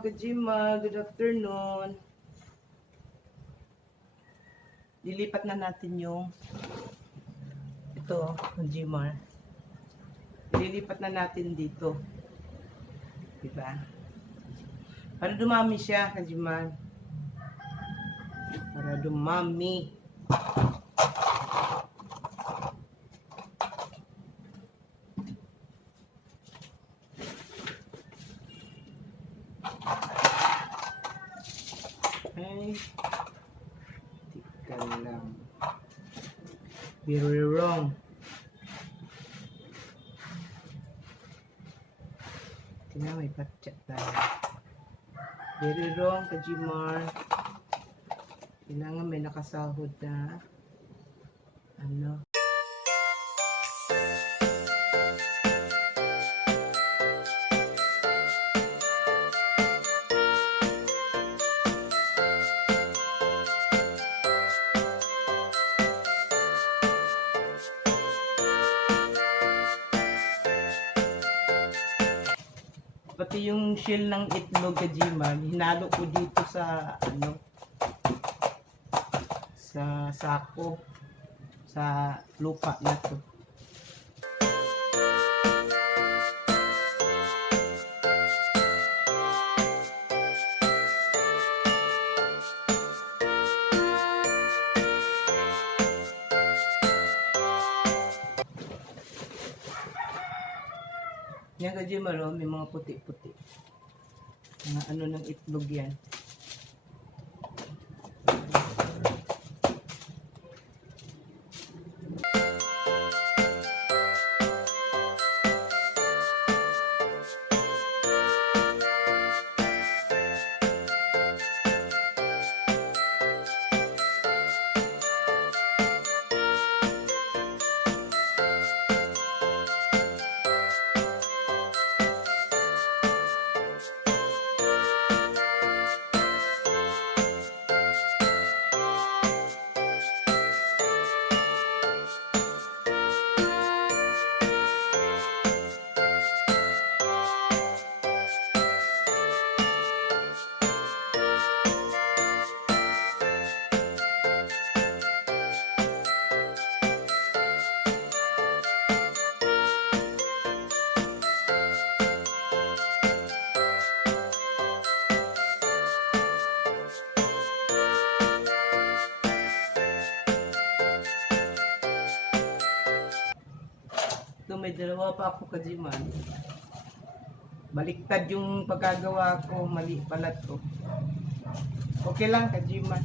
Kajima. Good afternoon. Lilipat na natin yung ito, Kajima. Lilipat na natin dito. Diba? Para dumami siya, Kajima. Para dumami. Ay, tika lang. Very wrong. Tingnan, may patchat tayo. Very wrong, Kajimar. Kailangan may nakasahod na ano. Pati yung shell ng itlog kajiman, hinalo ko dito sa ano sa sako sa lupa na to. Yan ka Jimaro, may mga puti-puti. Mga ano ng itlog yan. May dalawa pa ako kajiman. Baliktad yung pagkagawa ko, mali pala to. Okay lang kajiman.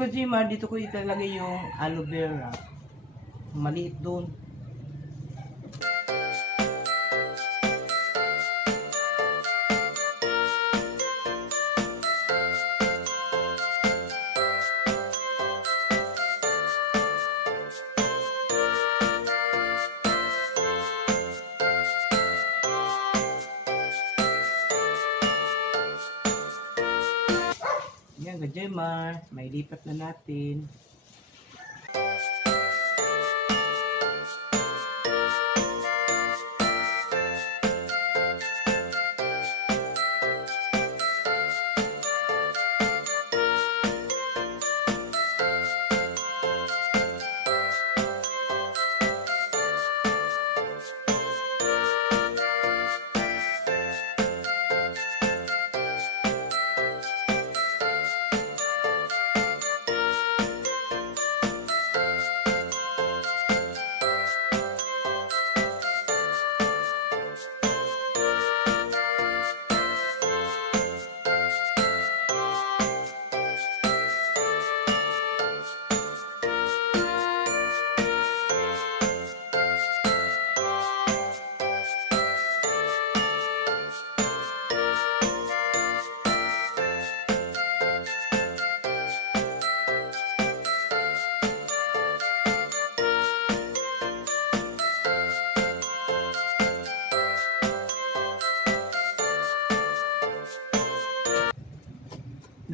Ito kajima, dito ko italagay yung aloe vera. Maliit doon. Yan, Gajemar. May lipat na natin.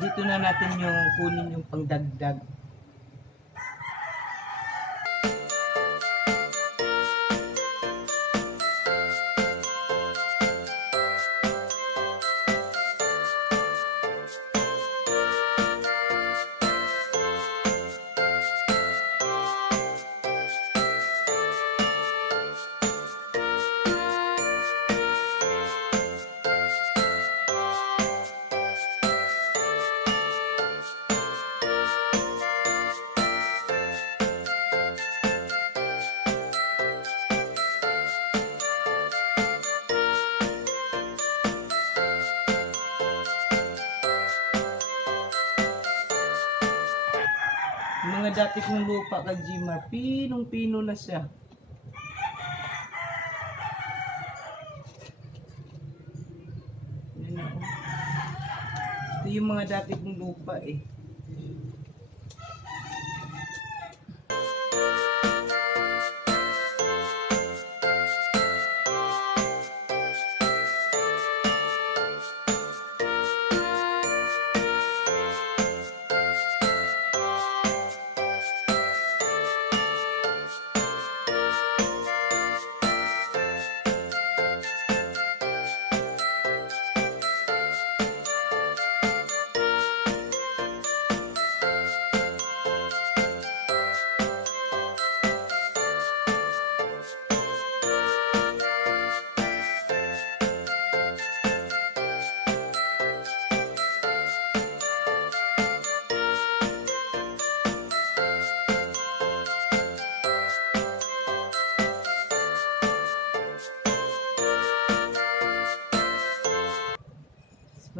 Dito na natin yung kunin yung pangdagdag. Dati kong lupa kay Jimar, pinong-pino na siya. Oh. Ito yung mga dati kong lupa eh.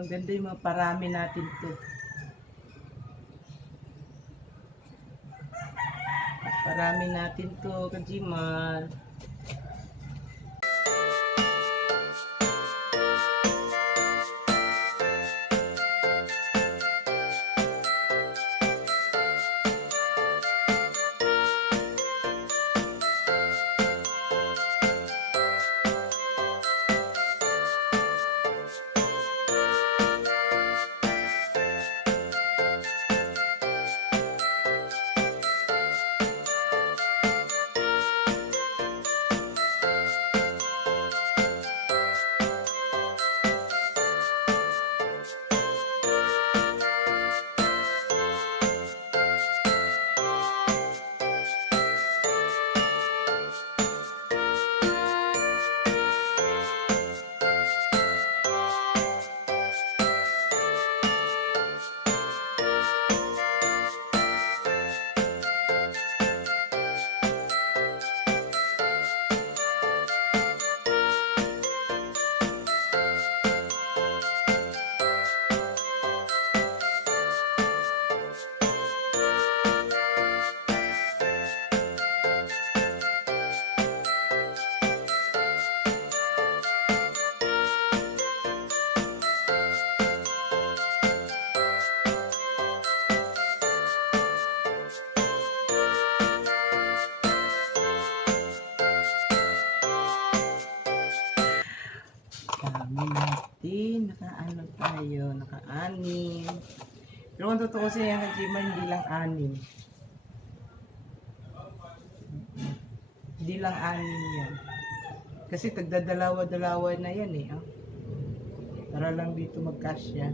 Maganda yung mga parami natin to. Parami natin to, Kajimal. Natin. Naka-ano tayo? Naka-anim. Pero kung totoo kasi yung Kajimal, hindi lang anim. Hindi lang anim yan. Kasi tagdadalawa-dalawa na yan eh. Oh. Para lang dito magkasya.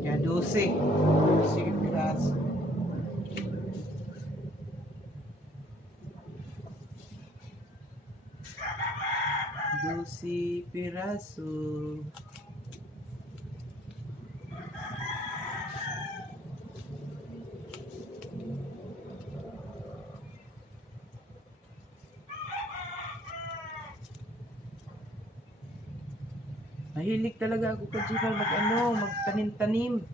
Kaya 12. 12 piraso. Dosi piraso. Mahilig talaga ako kajibal mag ano, magtanim-tanim.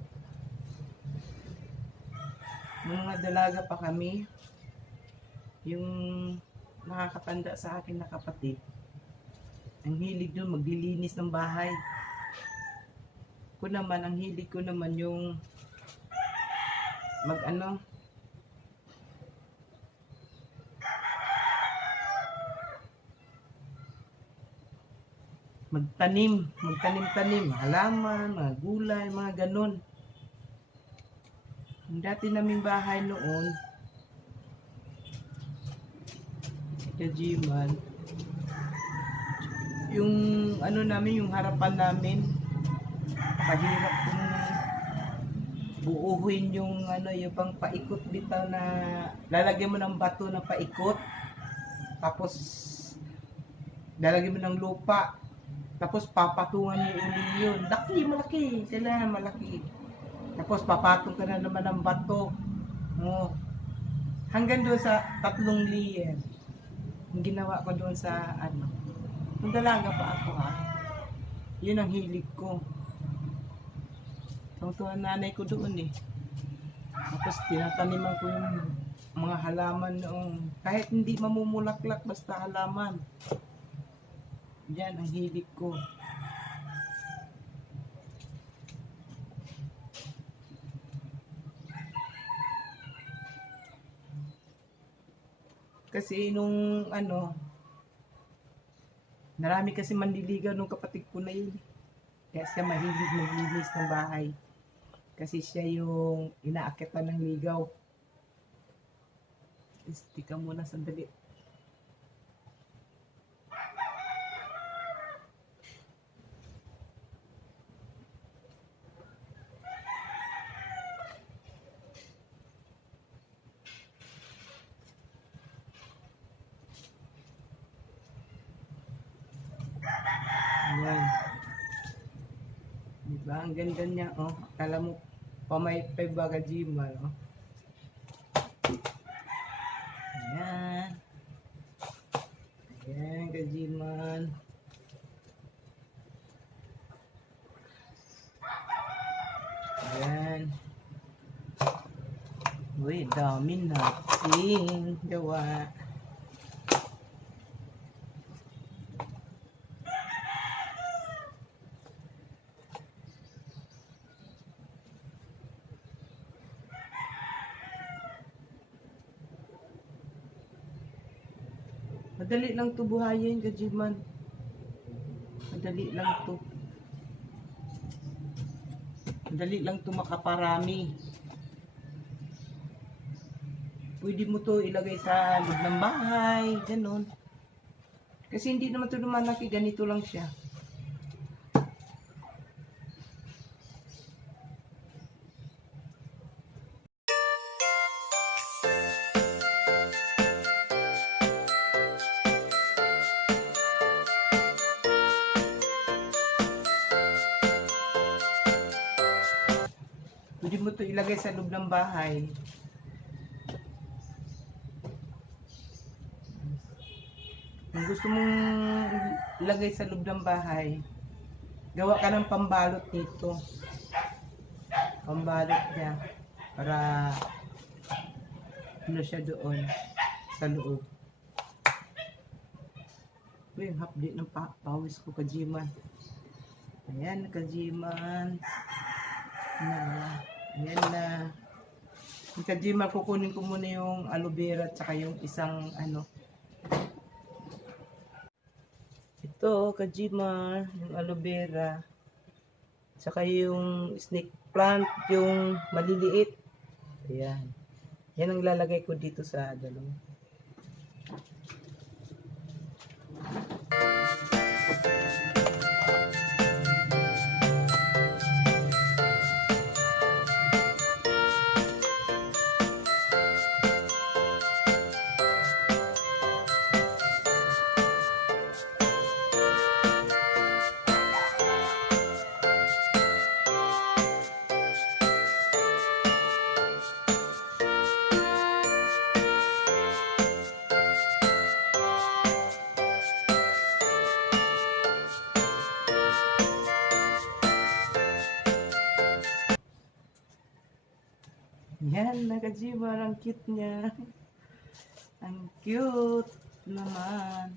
Mga dalaga pa kami, yung nakakatanda sa akin na kapatid, ang hilig doon maglilinis ng bahay. Ko naman, ang hilig ko naman yung mag ano, magtanim, magtanim-tanim, halaman, mga gulay, mga ganun. Yung dati naming bahay noon, Kajiman, yung ano namin, yung harapan namin, kahirap kung buuhin yung ano, yung pang paikot bitaw na lalagyan mo ng bato na paikot, tapos lalagyan mo ng lupa, tapos papatungan mo uli yun. Laki, malaki. Kailangan malaki. Tapos papatong ka na naman ng bato. Oh. Hanggang doon sa tatlong layer. Yung ginawa ko doon sa ano. Nung dalaga pa ako ha. Yun ang hilig ko. Tungtuan nanay ko doon eh. Tapos tinataniman ko yung mga halaman noong kahit hindi mamumulaklak basta halaman. Yan ang hilig ko. Kasi nung ano, marami kasi manliligaw nung kapatid ko na yun. Kaya siya mahilig maglinis ng bahay. Kasi siya yung inaakitan ng ligaw. Stick ka muna sandali. Ayan. Diba? Ang ganda niya, oh. Akala mo, pamaypay baga Jimal, oh. Ayan. Ayan, kajiman. Ayan. Uy, dami natin gawa. Madali lang to buhayin, Gajiman. Madali lang to. Madali lang to makaparami. Pwede mo to ilagay sa loob ng bahay, ganun. Kasi hindi naman to lumalaki, ganito lang siya. Pwede mo to ilagay sa loob ng bahay. Kung gusto mong ilagay sa loob ng bahay, gawa ka ng pambalot nito. Pambalot niya para ano siya doon sa loob. Uy, hapdi ng pa pawis ko kajiman. Ayan, kajiman. Na, ayan na. Yung kajiman, kukunin ko muna yung aloe vera at yung isang ano. Ito, kajima, yung aloe vera. Saka yung snake plant, yung maliliit. Ayan. Yan ang lalagay ko dito sa dalawa. Nakajiba. Ang cute niya. Ang cute naman.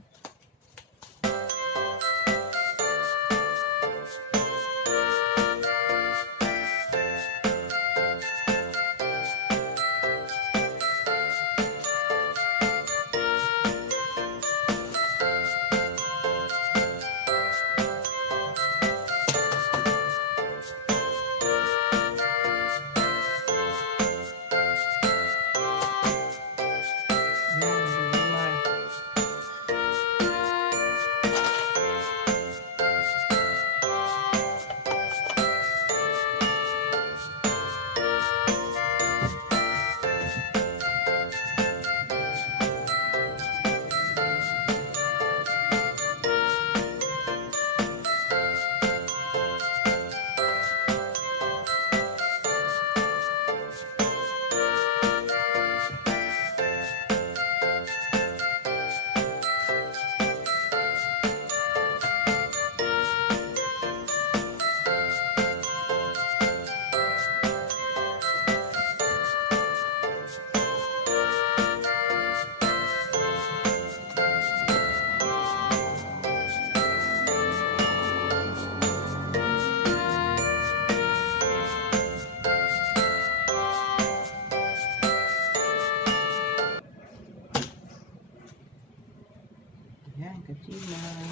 Kajiman.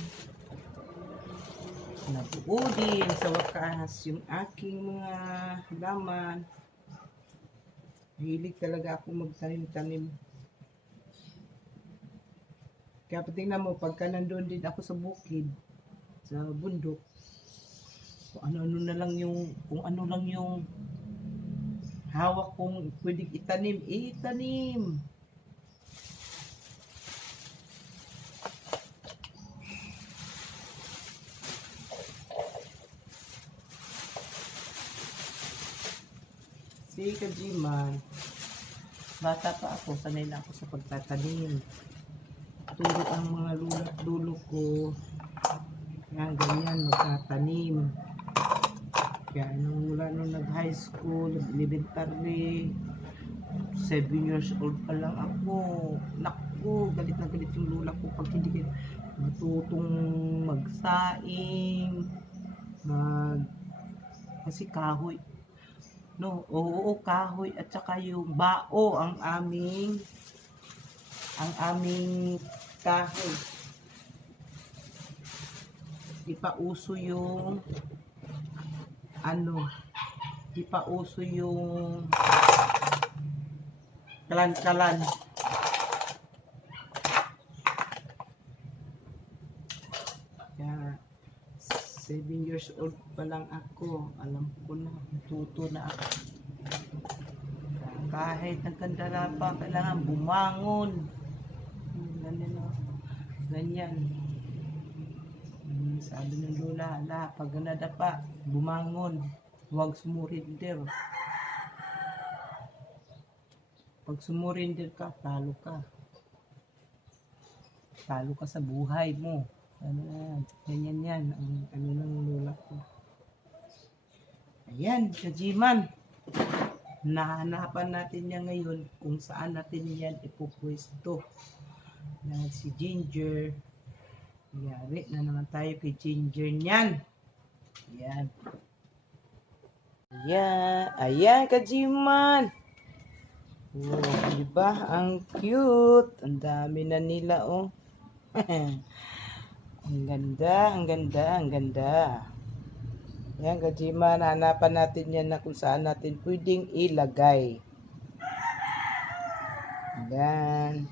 Nabuo din sa wakas yung aking mga laman. Hilig talaga ako magtanim-tanim. Kaya patingnan mo, pagka nandun din ako sa bukid, sa bundok, kung ano-ano na lang yung, kung ano lang yung hawak kong pwedeng itanim, itanim. Si Kajiman, bata pa ako, sanay na ako sa pagtatanim. Turo ang mga lula at dulo ko. Yan, ganyan, magtatanim. Kaya nung mula nung nag-high school, elementary, 7 years old pa lang ako. Naku, galit na galit yung lula ko pag hindi matutong magsaing, mag... Kasi kahoy. No, oo, kahoy at saka yung bao ang aming ang aming kahoy. Di pa uso yung ano, di pa uso yung kalan-kalan. Kaya, 7 years old pa lang ako. Alam ko na, tuto na ako. Kahit nagkandara pa, kailangan bumangon. Ganyan o. Ganyan. Hmm, Sabi ng lola, ala, pag nadapa, bumangon. Huwag sumurinder. Pag sumurinder ka, talo ka. Talo ka sa buhay mo. Ano yan, ganyan yan. Ang ano ng lola ko. Ayan, kajiman. Nahanapan natin yan ngayon kung saan natin yan ipupwesto. Yan si Ginger. Yari na naman tayo kay Ginger niyan. Ayan. Ayan. Ayan, kajiman. Oh, di ba? Ang cute. Ang dami na nila, oh. ang ganda, ang ganda, ang ganda. Yan, Kajiman, hanapan natin yan na kung saan natin pwedeng ilagay. Yan.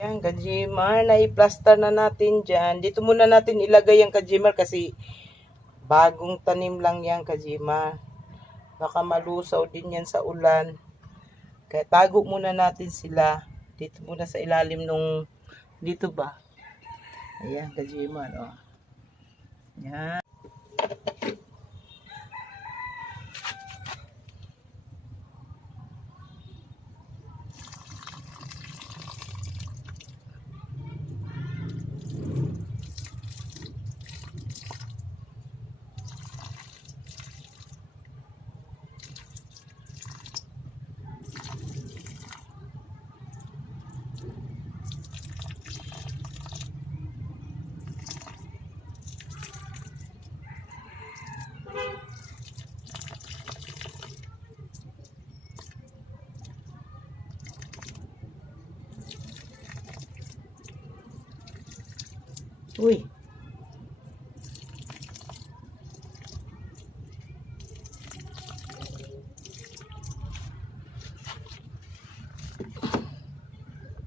Yan, Kajimar, naiplaster na natin dyan. Dito muna natin ilagay yung Kajimar kasi bagong tanim lang yan, Kajimar. Baka malusaw din yan sa ulan. Kaya tago muna natin sila. Dito muna sa ilalim nung, dito ba? Ayan, Kajimar, oh. Yan. Uy.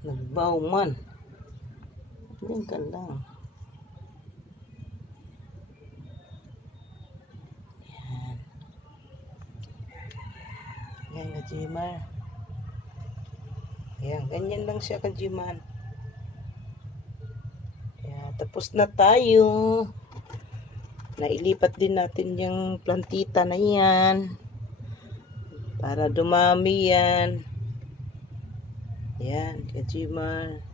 Nagbaw man. Yan ka lang. Yan. Yan, Kajimar. Yan, ganyan lang siya, Kajiman. Tapos na tayo. Nailipat din natin yung plantita na yan. Para dumami yan. Yan, Kajimar.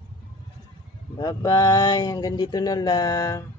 Bye-bye. Hanggang dito na lang.